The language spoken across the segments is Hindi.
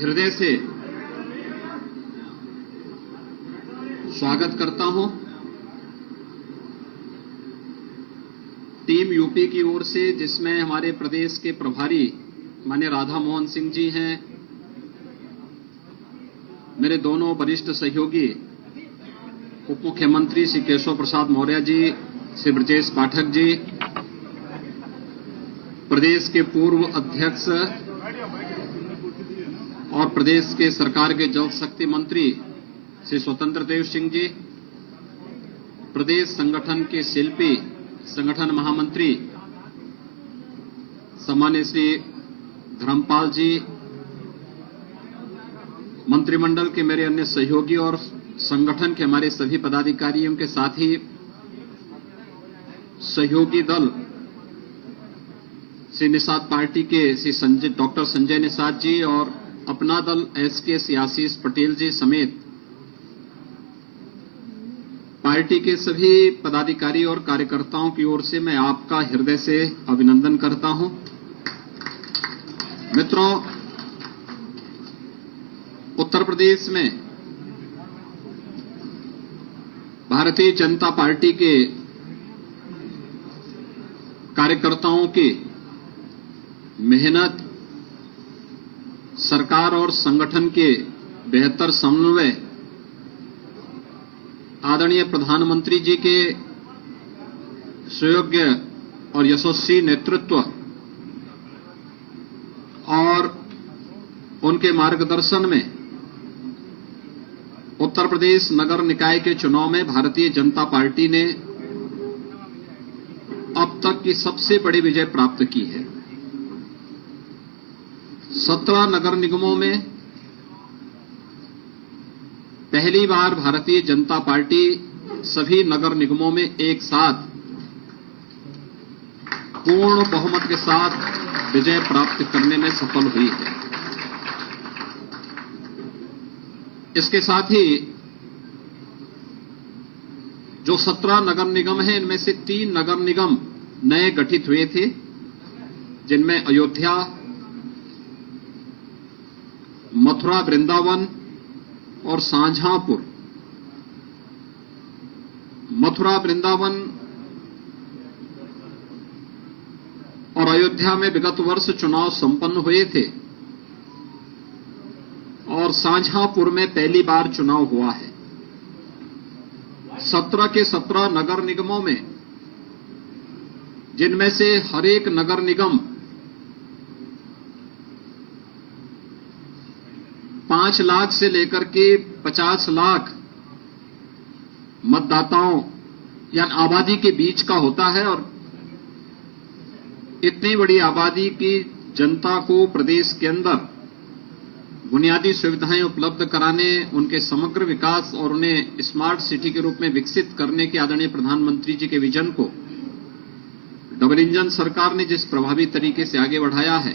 हृदय से स्वागत करता हूं। टीम यूपी की ओर से, जिसमें हमारे प्रदेश के प्रभारी माननीय राधा मोहन सिंह जी हैं, मेरे दोनों वरिष्ठ सहयोगी उप मुख्यमंत्री श्री केशव प्रसाद मौर्य जी, श्री ब्रजेश पाठक जी, प्रदेश के पूर्व अध्यक्ष और प्रदेश के सरकार के जल शक्ति मंत्री श्री स्वतंत्र देव सिंह जी, प्रदेश संगठन के शिल्पी संगठन महामंत्री सम्मानित श्री धर्मपाल जी, मंत्रिमंडल के मेरे अन्य सहयोगी और संगठन के हमारे सभी पदाधिकारियों के साथ ही सहयोगी दल श्री निषाद पार्टी के श्री डॉक्टर संजय निषाद जी और अपना दल एसके श्री आशीष पटेल जी समेत पार्टी के सभी पदाधिकारी और कार्यकर्ताओं की ओर से मैं आपका हृदय से अभिनंदन करता हूं। मित्रों, उत्तर प्रदेश में भारतीय जनता पार्टी के कार्यकर्ताओं की मेहनत, सरकार और संगठन के बेहतर समन्वय, आदरणीय प्रधानमंत्री जी के सुयोग्य और यशस्वी नेतृत्व और उनके मार्गदर्शन में उत्तर प्रदेश नगर निकाय के चुनाव में भारतीय जनता पार्टी ने अब तक की सबसे बड़ी विजय प्राप्त की है। 17 नगर निगमों में पहली बार भारतीय जनता पार्टी सभी नगर निगमों में एक साथ पूर्ण बहुमत के साथ विजय प्राप्त करने में सफल हुई है। इसके साथ ही जो 17 नगर निगम हैं, इनमें से 3 नगर निगम नए गठित हुए थे, जिनमें अयोध्या, मथुरा वृंदावन और शाहजहांपुर। मथुरा वृंदावन और अयोध्या में विगत वर्ष चुनाव संपन्न हुए थे और शाहजहांपुर में पहली बार चुनाव हुआ है। 17 के 17 नगर निगमों में, जिनमें से हर एक नगर निगम 5 लाख से लेकर के 50 लाख मतदाताओं या आबादी के बीच का होता है और इतनी बड़ी आबादी की जनता को प्रदेश के अंदर बुनियादी सुविधाएं उपलब्ध कराने, उनके समग्र विकास और उन्हें स्मार्ट सिटी के रूप में विकसित करने के आदरणीय प्रधानमंत्री जी के विजन को डबल इंजन सरकार ने जिस प्रभावी तरीके से आगे बढ़ाया है,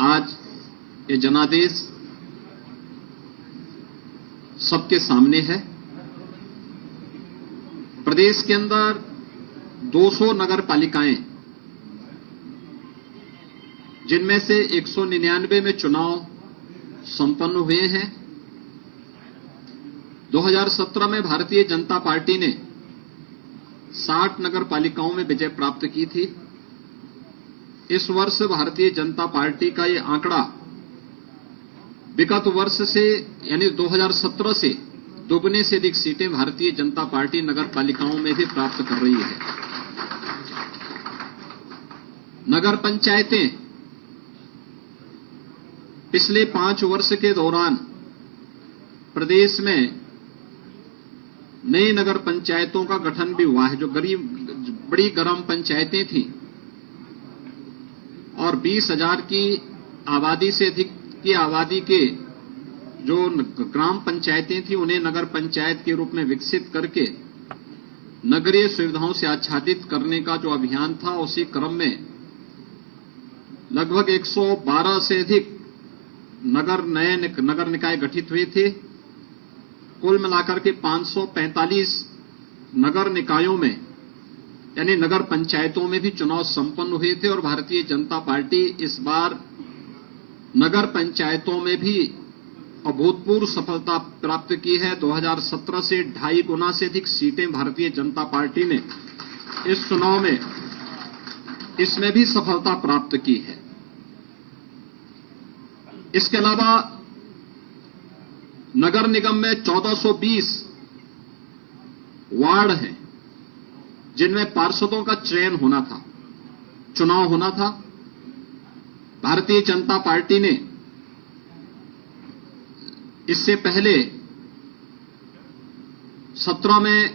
आज ये जनादेश सबके सामने है। प्रदेश के अंदर 200 नगर पालिकाएं, जिनमें से 199 में चुनाव संपन्न हुए हैं। 2017 में भारतीय जनता पार्टी ने 60 नगर पालिकाओं में विजय प्राप्त की थी। इस वर्ष भारतीय जनता पार्टी का ये आंकड़ा विगत वर्ष से यानी 2017 से दोगुने से अधिक सीटें भारतीय जनता पार्टी नगर पालिकाओं में भी प्राप्त कर रही है। नगर पंचायतें पिछले 5 वर्ष के दौरान प्रदेश में नई नगर पंचायतों का गठन भी हुआ है। जो बड़ी ग्राम पंचायतें थी और 20,000 की आबादी से अधिक की आबादी के जो ग्राम पंचायतें थी, उन्हें नगर पंचायत के रूप में विकसित करके नगरीय सुविधाओं से आच्छादित करने का जो अभियान था, उसी क्रम में लगभग 112 से अधिक नए नगर निकाय गठित हुए थे। कुल मिलाकर के 545 नगर निकायों में यानी नगर पंचायतों में भी चुनाव संपन्न हुए थे और भारतीय जनता पार्टी इस बार नगर पंचायतों में भी अभूतपूर्व सफलता प्राप्त की है। 2017 से 2.5 गुना से अधिक सीटें भारतीय जनता पार्टी ने इस चुनाव में इसमें भी सफलता प्राप्त की है। इसके अलावा नगर निगम में 1420 वार्ड हैं जिनमें पार्षदों का चयन होना था, चुनाव होना था। भारतीय जनता पार्टी ने इससे पहले 17 में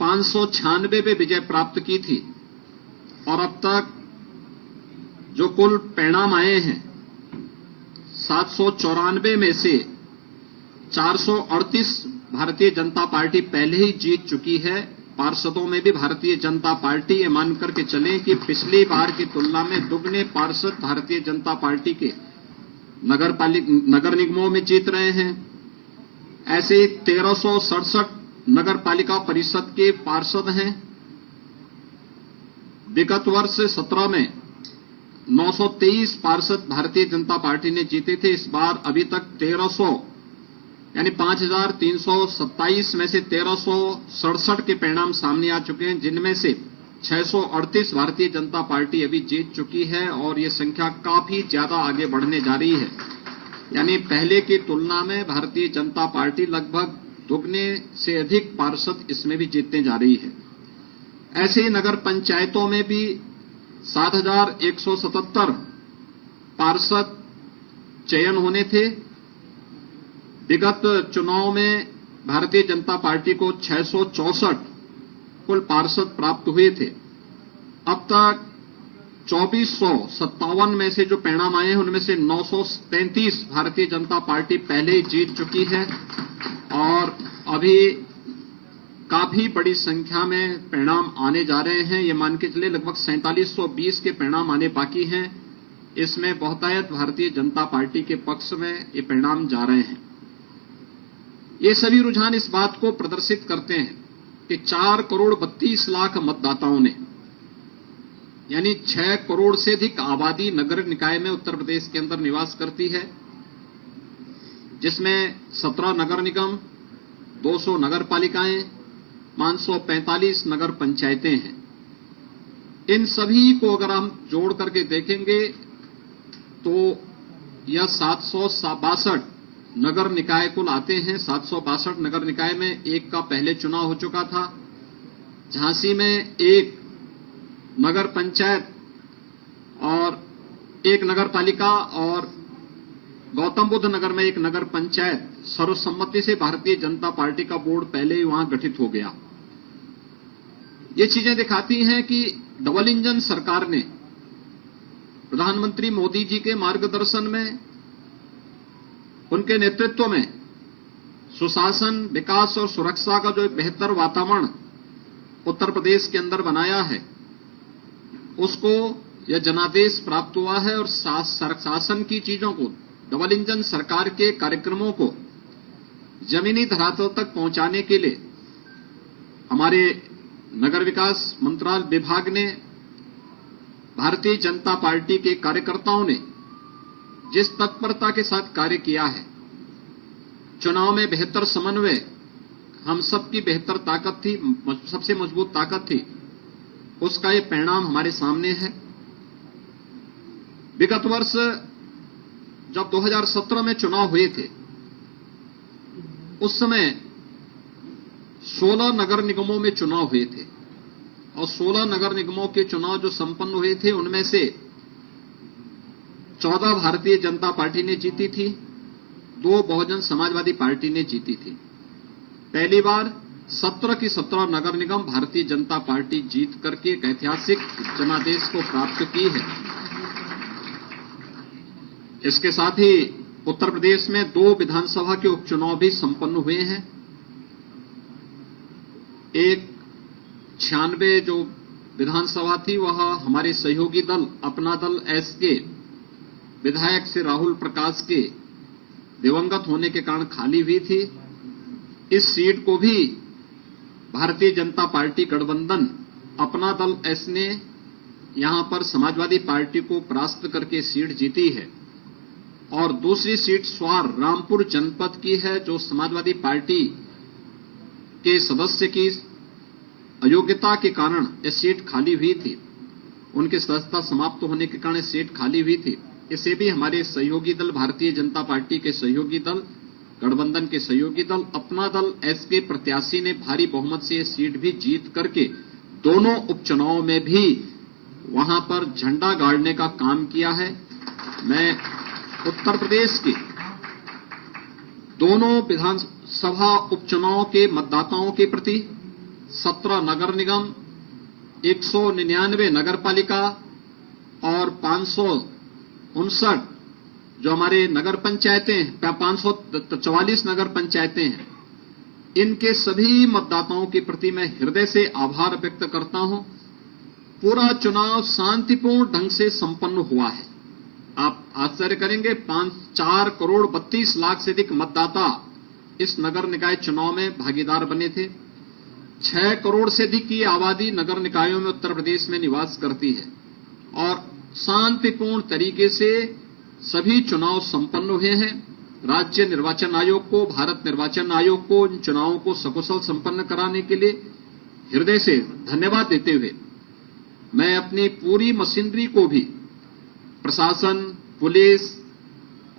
596 पे विजय प्राप्त की थी और अब तक जो कुल परिणाम आए हैं 794 में से 438 भारतीय जनता पार्टी पहले ही जीत चुकी है। पार्षदों में भी भारतीय जनता पार्टी ये मान करके चले कि पिछली बार की तुलना में दुगने पार्षद भारतीय जनता पार्टी के नगर निगमों में जीत रहे हैं। ऐसे ही 1367 नगर पालिका परिषद के पार्षद हैं। विगत वर्ष 17 में 923 पार्षद भारतीय जनता पार्टी ने जीते थे। इस बार अभी तक 1300 यानी 5327 में से 1367 के परिणाम सामने आ चुके हैं, जिनमें से 638 भारतीय जनता पार्टी अभी जीत चुकी है और ये संख्या काफी ज्यादा आगे बढ़ने जा रही है। यानी पहले की तुलना में भारतीय जनता पार्टी लगभग दुगने से अधिक पार्षद इसमें भी जीतने जा रही है। ऐसे ही नगर पंचायतों में भी 7177 पार्षद चयन होने थे। विगत चुनाव में भारतीय जनता पार्टी को 664 कुल पार्षद प्राप्त हुए थे। अब तक 2457 में से जो परिणाम आए हैं उनमें से 933 भारतीय जनता पार्टी पहले ही जीत चुकी है और अभी काफी बड़ी संख्या में परिणाम आने जा रहे हैं। ये मान के चले लगभग 4720 के परिणाम आने बाकी हैं। इसमें बहुतायत भारतीय जनता पार्टी के पक्ष में ये परिणाम जा रहे हैं। ये सभी रुझान इस बात को प्रदर्शित करते हैं कि 4 करोड़ 32 लाख मतदाताओं ने यानी 6 करोड़ से अधिक आबादी नगर निकाय में उत्तर प्रदेश के अंदर निवास करती है, जिसमें 17 नगर निगम, 200 नगर पालिकाएं, 545 नगर पंचायतें हैं। इन सभी को अगर हम जोड़ करके देखेंगे तो यह 762 नगर निकाय कुल आते हैं। 762 नगर निकाय में एक का पहले चुनाव हो चुका था। झांसी में एक नगर पंचायत और एक नगर पालिका और गौतम बुद्ध नगर में एक नगर पंचायत सर्वसम्मति से भारतीय जनता पार्टी का बोर्ड पहले ही वहां गठित हो गया। ये चीजें दिखाती हैं कि डबल इंजन सरकार ने प्रधानमंत्री मोदी जी के मार्गदर्शन में, उनके नेतृत्व में सुशासन, विकास और सुरक्षा का जो एक बेहतर वातावरण उत्तर प्रदेश के अंदर बनाया है, उसको यह जनादेश प्राप्त हुआ है और शासन की चीजों को, डबल इंजन सरकार के कार्यक्रमों को जमीनी धरातल तक पहुंचाने के लिए हमारे नगर विकास मंत्रालय विभाग ने, भारतीय जनता पार्टी के कार्यकर्ताओं ने जिस तत्परता के साथ कार्य किया है, चुनाव में बेहतर समन्वय हम सबकी बेहतर ताकत थी, सबसे मजबूत ताकत थी, उसका ये परिणाम हमारे सामने है। विगत वर्ष जब 2017 में चुनाव हुए थे, उस समय 16 नगर निगमों में चुनाव हुए थे और 16 नगर निगमों के चुनाव जो संपन्न हुए थे उनमें से 14 भारतीय जनता पार्टी ने जीती थी, 2 बहुजन समाजवादी पार्टी ने जीती थी। पहली बार 17 की 17 नगर निगम भारतीय जनता पार्टी जीत करके एक ऐतिहासिक जनादेश को प्राप्त की है। इसके साथ ही उत्तर प्रदेश में 2 विधानसभा के उपचुनाव भी संपन्न हुए हैं। एक 96 जो विधानसभा थी वह हमारे सहयोगी दल अपना दल एस के विधायक श्री राहुल प्रकाश के दिवंगत होने के कारण खाली हुई थी। इस सीट को भी भारतीय जनता पार्टी गठबंधन अपना दल एस ने यहां पर समाजवादी पार्टी को परास्त करके सीट जीती है। और दूसरी सीट स्वार रामपुर जनपद की है, जो समाजवादी पार्टी के सदस्य की अयोग्यता के कारण यह सीट खाली हुई थी। उनकी सदस्यता समाप्त होने के कारण सीट खाली हुई थी। इसे भी हमारे सहयोगी दल, भारतीय जनता पार्टी के सहयोगी दल, गठबंधन के सहयोगी दल, अपना दल एसके प्रत्याशी ने भारी बहुमत से यह सीट भी जीत करके दोनों उपचुनाव में भी वहां पर झंडा गाड़ने का काम किया है। मैं उत्तर प्रदेश के दोनों विधानसभा उपचुनाव के मतदाताओं के प्रति 17 नगर निगम, 199 नगर पालिका और 559 जो हमारे नगर पंचायतें हैं, 544 नगर पंचायतें हैं, इनके सभी मतदाताओं के प्रति मैं हृदय से आभार व्यक्त करता हूं। पूरा चुनाव शांतिपूर्ण ढंग से संपन्न हुआ है। आप आश्चर्य करेंगे, 4 करोड़ 32 लाख से अधिक मतदाता इस नगर निकाय चुनाव में भागीदार बने थे। 6 करोड़ से अधिक की आबादी नगर निकायों में उत्तर प्रदेश में निवास करती है और शांतिपूर्ण तरीके से सभी चुनाव संपन्न हुए हैं। राज्य निर्वाचन आयोग को, भारत निर्वाचन आयोग को इन चुनावों को सकुशल संपन्न कराने के लिए हृदय से धन्यवाद देते हुए मैं अपनी पूरी मशीनरी को भी, प्रशासन, पुलिस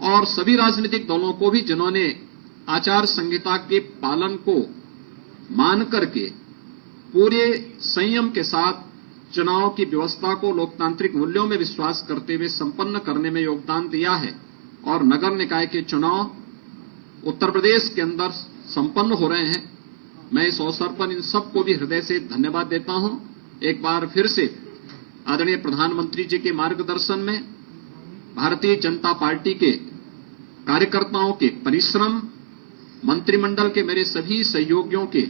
और सभी राजनीतिक दलों को भी, जिन्होंने आचार संहिता के पालन को मान करके पूरे संयम के साथ चुनाव की व्यवस्था को लोकतांत्रिक मूल्यों में विश्वास करते हुए संपन्न करने में योगदान दिया है और नगर निकाय के चुनाव उत्तर प्रदेश के अंदर संपन्न हो रहे हैं। मैं इस अवसर पर इन सबको भी हृदय से धन्यवाद देता हूं। एक बार फिर से आदरणीय प्रधानमंत्री जी के मार्गदर्शन में भारतीय जनता पार्टी के कार्यकर्ताओं के परिश्रम, मंत्रिमंडल के मेरे सभी सहयोगियों के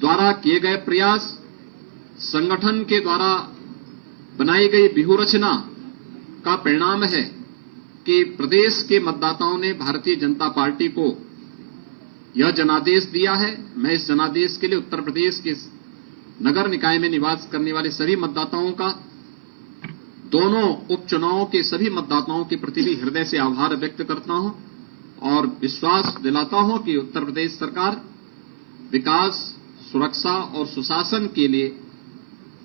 द्वारा किए गए प्रयास, संगठन के द्वारा बनाई गई व्यूहरचना का परिणाम है कि प्रदेश के मतदाताओं ने भारतीय जनता पार्टी को यह जनादेश दिया है। मैं इस जनादेश के लिए उत्तर प्रदेश के नगर निकाय में निवास करने वाले सभी मतदाताओं का, दोनों उपचुनावों के सभी मतदाताओं के प्रति भी हृदय से आभार व्यक्त करता हूं और विश्वास दिलाता हूं कि उत्तर प्रदेश सरकार विकास, सुरक्षा और सुशासन के लिए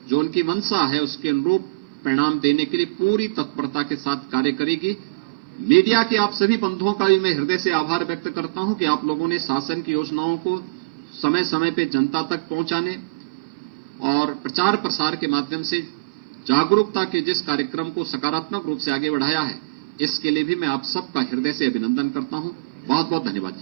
जो उनकी मंशा है उसके अनुरूप परिणाम देने के लिए पूरी तत्परता के साथ कार्य करेगी। मीडिया के आप सभी बंधुओं का भी मैं हृदय से आभार व्यक्त करता हूं कि आप लोगों ने शासन की योजनाओं को समय समय पर जनता तक पहुंचाने और प्रचार प्रसार के माध्यम से जागरूकता के जिस कार्यक्रम को सकारात्मक रूप से आगे बढ़ाया है, इसके लिए भी मैं आप सबका हृदय से अभिनंदन करता हूं। बहुत बहुत धन्यवाद।